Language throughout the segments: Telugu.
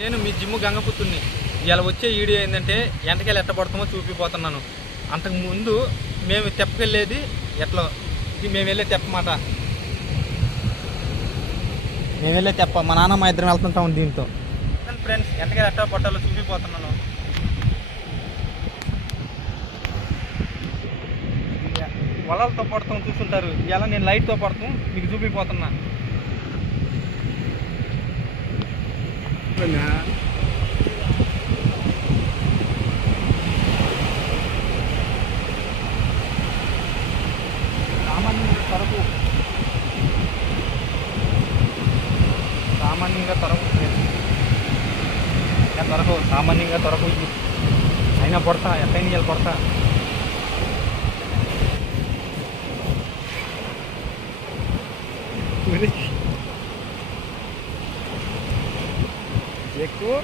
నేను మీ జిమ్ గంగపుత్రుని. ఇలా వచ్చే వీడియో ఏంటంటే ఎంటకెళ్ళి ఎట్ట పడతామో చూపిపోతున్నాను. అంతకుముందు మేము తెప్పకెళ్ళేది ఎట్లా, ఇది మేము వెళ్ళే తెప్ప మాట. మేము వెళ్ళే తెప్ప మా నాన్న మా ఇద్దరం వెళ్తుంటాం దీంతో. ఫ్రెండ్స్ ఎంటకెళ్ళి ఎట్ట పట్టాలో చూపిపోతున్నాను. వలలతో పడతాం చూస్తుంటారు, ఇలా నేను లైట్తో పడతాం మీకు చూపిపోతున్నా. సామాన్యంగా తొరకు అయినా పడతా, ఎట్లయినా ఇవాళ పడతా. ఎక్కువ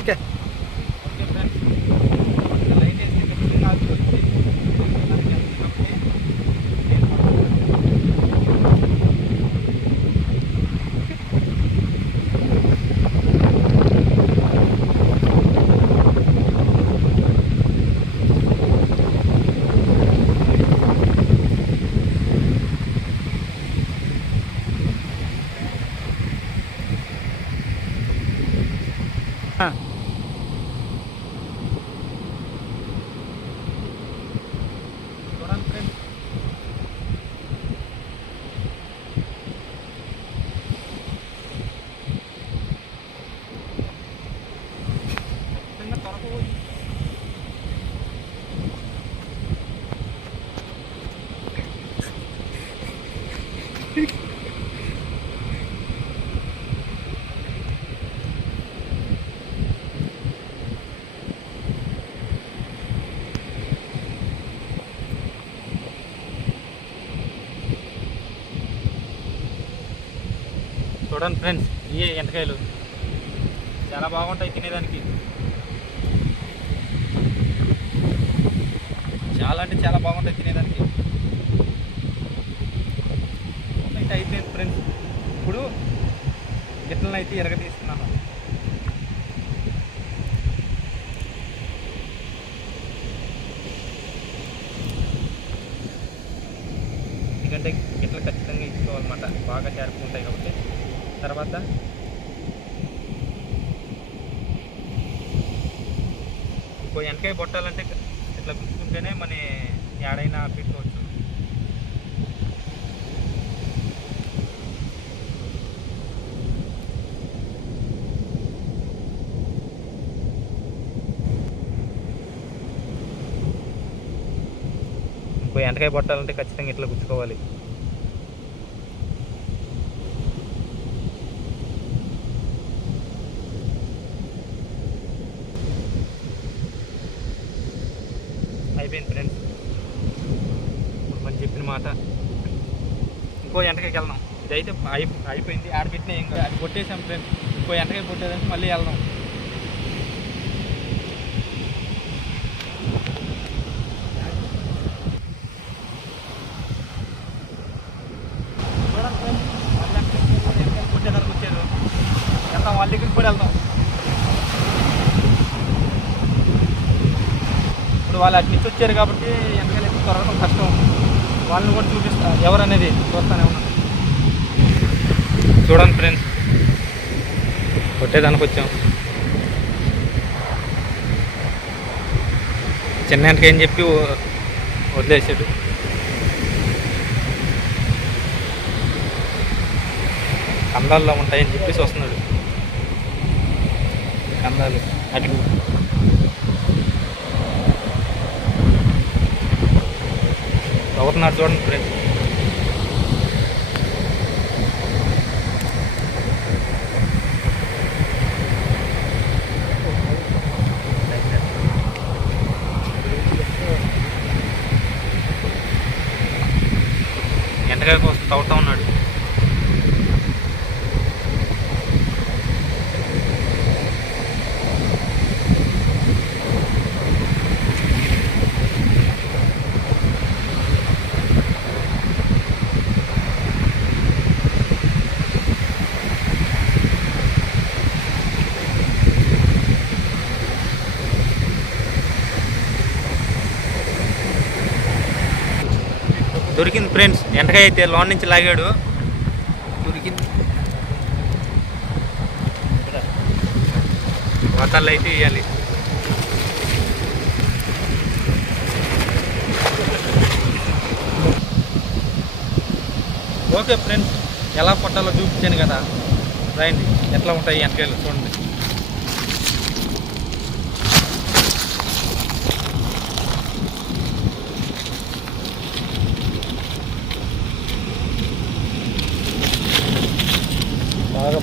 ఓకే ఫ్రెండ్స్, లైట్ వేసి చూడండి ఫ్రెండ్స్. త్వరగా చూడండి ఫ్రెండ్స్, ఇవే ఎంటకాయలు చాలా బాగుంటాయి తినేదానికి. చాలా అంటే చాలా బాగుంటాయి తినేదానికి. అయితే అయిపోయింది ఫ్రెండ్స్. ఇప్పుడు గిట్లను అయితే ఎరగదీస్తున్నాను. ఎందుకంటే గిట్లు ఖచ్చితంగా ఇచ్చుకోవాలన్నమాట, బాగా చేరుకుంటాయి కాబట్టి. తర్వాత ఇంకో వెనకాయ పొట్టాలంటే ఇట్లా గుర్తుకుంటేనే మన ఏడైనా పెట్టుకోవచ్చు. ఇంకో వెనకాయ పొట్టాలంటే ఖచ్చితంగా ఇట్లా గుచ్చుకోవాలి. అయిపోయింది ఫ్రెండ్స్, ఇప్పుడు మనం చెప్పిన మాట. ఇంకో ఎంటకాయకి వెళ్దాం. ఇదైతే అయిపోయింది, ఆడబెట్టినా ఇంకా అది కొట్టేసాం ఫ్రెండ్స్. ఇంకో ఎంటకాయ కొట్టేదంటే మళ్ళీ వెళ్దాం. చూడండి ఫ్రెండ్స్, ఎంటకాయలు కొట్టేదానికి వచ్చారు. వెళ్దాం, వాళ్ళ దగ్గరికి కూడా వెళ్దాం. ఇప్పుడు వాళ్ళు అటు నుంచి వచ్చారు కాబట్టి ఎంతకాయలు ఎక్కువ దొరకడం కష్టం. వాళ్ళని కూడా చూపిస్తా ఎవరనేది చూస్తానే ఉన్నాను. చూడండి ఫ్రెండ్స్, కొట్టేదానికి వచ్చాం. చిన్న ఎంటకి ఏం చెప్పి వదిలేసాడు. కందాల్లో ఉంటాయని చెప్పేసి వస్తున్నాడు. కందాలు అట్లు అవుతున్నాడు. చూడండి ఫ్రెండ్స్, ఎంటకాయ కోసం తవ్వుతూ ఉన్నాడు. దొరికింది ఫ్రెండ్స్. ఎంటకాయ అయితే లోన్ నుంచి లాగాడు, దొరికింది. వాతాలు అయితే ఇవ్వాలి. ఓకే ఫ్రెండ్స్, ఎలా కొట్టాలో చూపించాను కదా, రండి ఎట్లా ఉంటాయి ఎంటకాయలు చూడండి.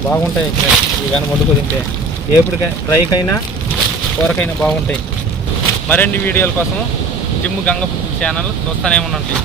బాగుంటాయి ఇవి కానీ వండుకు తింటే, ఎప్పటికైనా ఫ్రైకైనా కూరకైనా బాగుంటాయి. మరిన్ని వీడియోల కోసం జిమ్ గంగపుత్రుల ఛానల్ చూస్తూనే ఉండండి.